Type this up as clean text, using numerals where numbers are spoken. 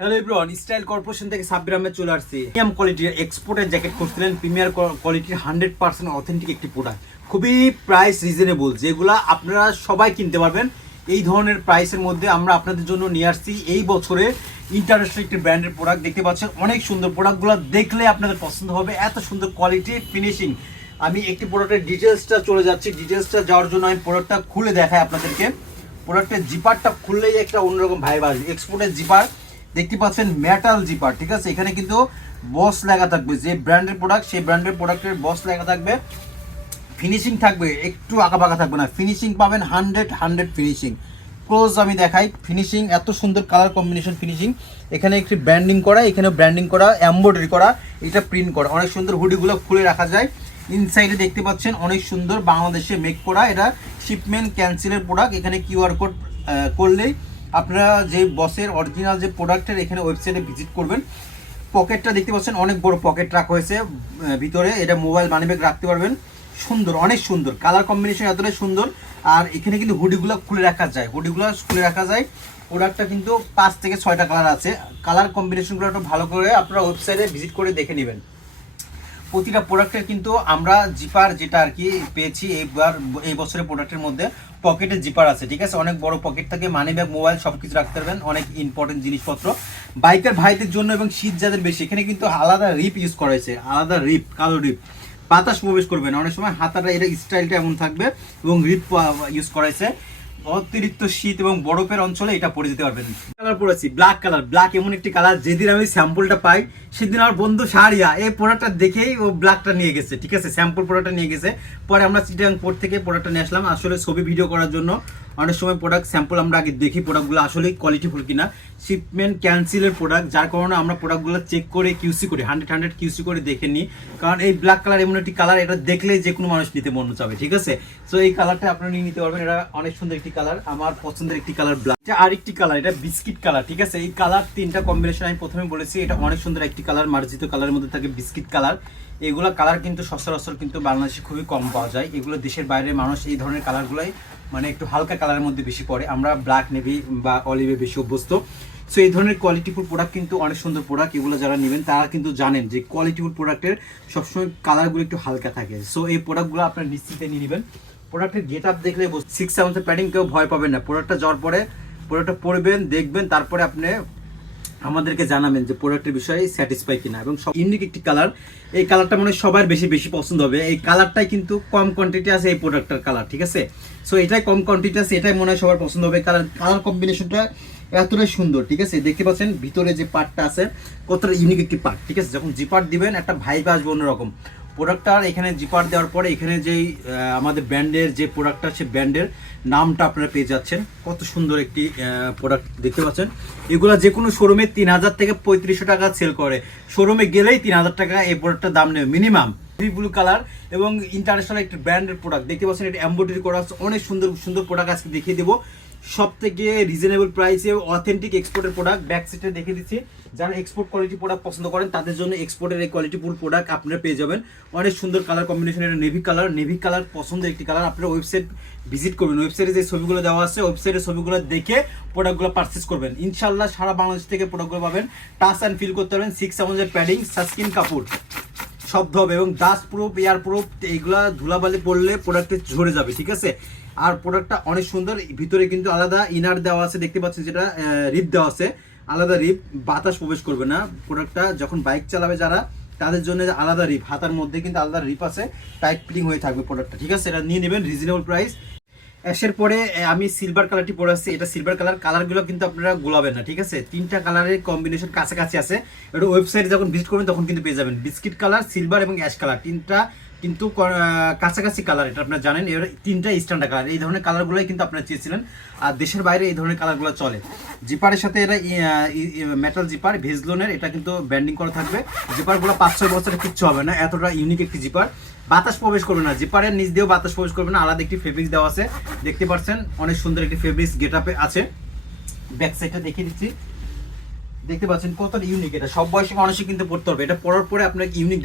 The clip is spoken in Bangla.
হ্যালো এভরিওয়ান, স্টাইল কর্পোরেশন থেকে সাব্বির আহমেদ চলে আসছি। প্রিমিয়াম কোয়ালিটির এক্সপোর্টের জ্যাকেট খুঁজছিলেন, প্রিমিয়ার কোয়ালিটির 100% অথেন্টিক একটি প্রোডাক্ট, খুবই প্রাইস রিজনেবল, যেগুলো আপনারা সবাই কিনতে পারবেন। এই ধরনের প্রাইসের মধ্যে আমরা আপনাদের জন্য নিয়ে আসছি এই বছরে ইন্টারন্যাশনাল একটি ব্র্যান্ডের প্রোডাক্ট। দেখতে পাচ্ছেন অনেক সুন্দর প্রোডাক্টগুলো, দেখলে আপনাদের পছন্দ হবে, এত সুন্দর কোয়ালিটি ফিনিশিং। আমি একটি প্রোডাক্টের ডিটেলসটা চলে যাচ্ছি। ডিটেলসটা যাওয়ার জন্য আমি প্রোডাক্টটা খুলে দেখাই আপনাদেরকে। প্রোডাক্টের জিপারটা খুললেই একটা অন্যরকম ভাইব আসবে। এক্সপোর্টের জিপার দেখতে পাচ্ছেন, মেটাল জিপার, ঠিক আছে। এখানে কিন্তু বস লেখা থাকবে, যে ব্র্যান্ডের প্রোডাক্ট সেই ব্র্যান্ডের প্রোডাক্টের বস লেখা থাকবে। ফিনিশিং থাকবে, একটু আঁকাবাঁকা থাকবে না, ফিনিশিং পাবেন 100 ফিনিশিং। ক্লোজ আমি দেখাই, ফিনিশিং এত সুন্দর, কালার কম্বিনেশন ফিনিশিং। এখানে একটি ব্র্যান্ডিং করা, এখানে ব্র্যান্ডিং করা, এমব্রয়ডারি করা, এটা প্রিন্ট করা, অনেক সুন্দর। হুডিগুলো খুলে রাখা যায়। ইনসাইডে দেখতে পাচ্ছেন অনেক সুন্দর, বাংলাদেশে মেক করা, এটা শিপমেন্ট ক্যান্সেলের প্রোডাক্ট। এখানে কিউআর কোড করলেই আপনারা যে বসের অরিজিনাল যে প্রোডাক্টের এখানে ওয়েবসাইটে ভিজিট করবেন। পকেটটা দেখতে পাচ্ছেন, অনেক বড় পকেট রাখা হয়েছে ভিতরে, এটা মোবাইল মানিব্যাগ রাখতে পারবেন। সুন্দর, অনেক সুন্দর, কালার কম্বিনেশন এতটাই সুন্দর। আর এখানে কিন্তু হুডিগুলো খুলে রাখা যায়, প্রোডাক্টটা কিন্তু 5 থেকে 6টা কালার আছে। কালার কম্বিনেশনগুলো একটু ভালো করে আপনারা ওয়েবসাইটে ভিজিট করে দেখে নেবেন। প্রতিটা প্রোডাক্টের কিন্তু আমরা জিপার যেটা আর কি পেয়েছি এই বছরের প্রোডাক্টের মধ্যে পকেটের জিপার আছে, ঠিক আছে। অনেক বড় পকেট থাকে, মানি ব্যাগ, মোবাইল সব কিছু রাখতে পারবেন, অনেক ইম্পর্টেন্ট জিনিসপত্র বাইকের ভাইদের জন্য। এবং শীত যাদের বেশি, এখানে কিন্তু আলাদা রিপ ইউজ করা হয়েছে, আলাদা রিপ, কালো রিপ, বাতাস প্রবেশ করবে না। অনেক সময় হাতাটা, এটা স্টাইলটা এমন থাকবে এবং রিপ ইউজ করা হয়েছে। অতিরিক্ত শীত এবং বরফের অঞ্চলে এটা পরে যেতে পারবেন। কালার পরেছি ব্ল্যাক কালার। ব্ল্যাক এমন একটি কালার, যেদিন আমি স্যাম্পলটা পাই সেদিন আমার বন্ধু শাহরিয়া এই প্রোডাক্টটা দেখেই ও ব্ল্যাকটা নিয়ে গেছে, ঠিক আছে, স্যাম্পল প্রোডাক্টটা নিয়ে গেছে। পরে আমরা চিটাগাং পোর্ট থেকে প্রোডাক্টটা নিয়ে আসলাম, আসলে ছবি ভিডিও করার জন্য। অনেক সময় প্রোডাক্ট স্যাম্পল আমরা আগে দেখি প্রোডাক্টগুলো আসলে কোয়ালিটিফুল কিনা। শিপমেন্ট ক্যান্সেলের প্রোডাক্ট, যার কারণে আমরা প্রোডাক্টগুলো চেক করে কিউসি করি, 100 কিউসি করে দেখে নিই। কারণ এই ব্ল্যাক কালার এমন একটি কালার, এটা দেখলে যে কোনো মানুষ নিতে মন চাবে, ঠিক আছে। সো এই কালারটা আপনারা নিয়ে নিতে পারবেন, এটা অনেক সুন্দর একটি কালার, আমার পছন্দের একটি কালার ব্ল্যাক। এটা আরেকটি কালার, এটা বিস্কিট কালার, ঠিক আছে। এই কালার 3টা কম্বিনেশন আমি প্রথমে বলেছি, এটা অনেক সুন্দর একটি কালার, মার্জিত কালারের মধ্যে থাকে বিস্কিট কালার। এগুলো কালার কিন্তু সচরাচর কিন্তু বাংলাদেশে খুবই কম পাওয়া যায়। এগুলো দেশের বাইরে মানুষ এই ধরনের কালারগুলোই মানে একটু হালকা কালারের মধ্যে বেশি পড়ে, আমরা ব্ল্যাক, নেভি বা অলিভে বেশি অভ্যস্ত। সো এই ধরনের কোয়ালিটিফুল প্রোডাক্ট কিন্তু অনেক সুন্দর প্রোডাক্ট। এগুলো যারা নেবেন তারা কিন্তু জানেন যে কোয়ালিটিফুল প্রোডাক্টের সবসময় কালারগুলো একটু হালকা থাকে। সো এই প্রোডাক্টগুলো আপনারা নিশ্চিন্তে নিয়ে নেবেন। প্রোডাক্টের গেট আপ দেখলে 6 আউন্সের প্যাডিং, কেউ ভয় পাবেন না। প্রোডাক্টটা যাওয়ার পরে প্রোডাক্টটা পরবেন, দেখবেন, তারপরে আপনি আমাদেরকে জানাবেন যে প্রোডাক্টের বিষয়ে স্যাটিসফাই কিনা। এবং সব ইউনিক একটি কালার, এই কালারটা মানে সবার বেশি পছন্দ হবে। এই কালারটাই কিন্তু কম কোয়ান্টিটি আছে এই প্রোডাক্টটার কালার, ঠিক আছে। সো এটাই কম কোয়ান্টিটি আছে, এটাই মনে হয় সবার পছন্দ হবে। কালার কম্বিনেশনটা এতটাই সুন্দর, ঠিক আছে। দেখতে পাচ্ছেন ভিতরে যে পার্টটা আছে, কতটা ইউনিক একটি পার্ট, ঠিক আছে। যখন জিপার দিবেন একটা ভাইব আসবে অন্যরকম। প্রোডাক্টটার এখানে জিপার দেওয়ার পরে এখানে যেই আমাদের ব্র্যান্ডের যে প্রোডাক্টটা, সে ব্র্যান্ডের নামটা আপনারা পেয়ে যাচ্ছেন। কত সুন্দর একটি প্রোডাক্ট দেখতে পাচ্ছেন। এগুলো যে কোনো শোরুমে 3000 থেকে 3500 টাকা সেল করে, শোরুমে গেলেই 3000 টাকা এই প্রোডাক্টটার দাম নেবে মিনিমাম। ব্লু কালার এবং ইন্টারন্যাশনাল একটি ব্র্যান্ডের প্রোডাক্ট দেখতে পাচ্ছেন, এটা এমব্রয়ডারি করা আছে। অনেক সুন্দর সুন্দর প্রোডাক্ট আজকে দেখিয়ে দেবো, সব থেকে রিজনেবল প্রাইসে অথেন্টিক এক্সপোর্টের প্রোডাক্ট। ব্যাক সাইডে দেখিয়ে দিচ্ছি, যারা এক্সপোর্ট কোয়ালিটি প্রোডাক্ট পছন্দ করেন তাদের জন্য এক্সপোর্টের এই কোয়ালিটিফুল প্রোডাক্ট আপনারা পেয়ে যাবেন। অনেক সুন্দর কালার কম্বিনেশন, এটা নেভি কালার পছন্দের একটি কালার। আপনারা ওয়েবসাইট ভিজিট করবেন, ওয়েবসাইটে যে ছবিগুলো দেওয়া আছে ওয়েবসাইটের ছবিগুলো দেখে প্রোডাক্টগুলো পারচেস করবেন। ইনশাল্লাহ সারা বাংলাদেশ থেকে প্রোডাক্টগুলো পাবেন। টাচ অ্যান্ড ফিল করতে পারবেন। 6 আউন্সের প্যাডিং, সানস্ক্রিন কাপড় শব্দ হবে এবং ডাস্ট প্রুফ, এয়ার প্রুফ। এইগুলা ধুলাবালি পড়লে প্রোডাক্টে ঝরে যাবে, ঠিক আছে। আর প্রোডাক্টটা অনেক সুন্দর, ভিতরে কিন্তু আলাদা ইনার দেওয়া আছে, দেখতে পাচ্ছেন, যেটা রিপ দেওয়া আছে, আলাদা রিপ, বাতাস প্রবেশ করবে না। প্রোডাক্টটা যখন বাইক চালাবে যারা, তাদের জন্য আলাদা রিপ, হাতার মধ্যে কিন্তু আলাদা রিপ আছে, টাইট ফিটিং হয়ে থাকবে প্রোডাক্টটা, ঠিক আছে। এটা নিয়ে নেবেন, রিজনেবল প্রাইস। অ্যাশের পরে আমি সিলভার কালারটি পরে আসছি, এটা সিলভার কালারগুলো কিন্তু আপনারা গোলাবেন না, ঠিক আছে। 3টা কালারের কম্বিনেশন কাছাকাছি আছে। এটা ওয়েবসাইটে যখন ভিজিট করবেন তখন কিন্তু পেয়ে যাবেন। বিস্কিট কালার, সিলভার এবং অ্যাশ কালার, 3টা কিন্তু কাছাকাছি কালার, এটা আপনারা জানেন। এর 3টা স্ট্যান্ডার্ড কালার, এই ধরনের কালারগুলোই কিন্তু আপনারা চেয়েছিলেন। আর দেশের বাইরে এই ধরনের কালারগুলো চলে। জিপারের সাথে এটা মেটাল জিপার, ভেজলোনের, এটা কিন্তু ব্যান্ডিং করা থাকবে। জিপারগুলো 5-6 বছরে কিচ্ছু হবে না, এতটা ইউনিক একটি জিপার। বাতাস প্রবেশ করবে না, জিপারের নিচ দিয়েও বাতাস প্রবেশ করবে না। আলাদা একটি ফেব্রিক্স দেওয়া আছে, দেখতে পাচ্ছেন, অনেক সুন্দর একটি ফেব্রিক্স গেট আপে আছে। ব্যাক সাইডটা দেখিয়ে দিচ্ছি, দেখতে পাচ্ছেন কতটা ইউনিক। এটা সব বয়সী মানুষই কিন্তু পড়তে হবে, এটা পরার পরে আপনার ইউনিক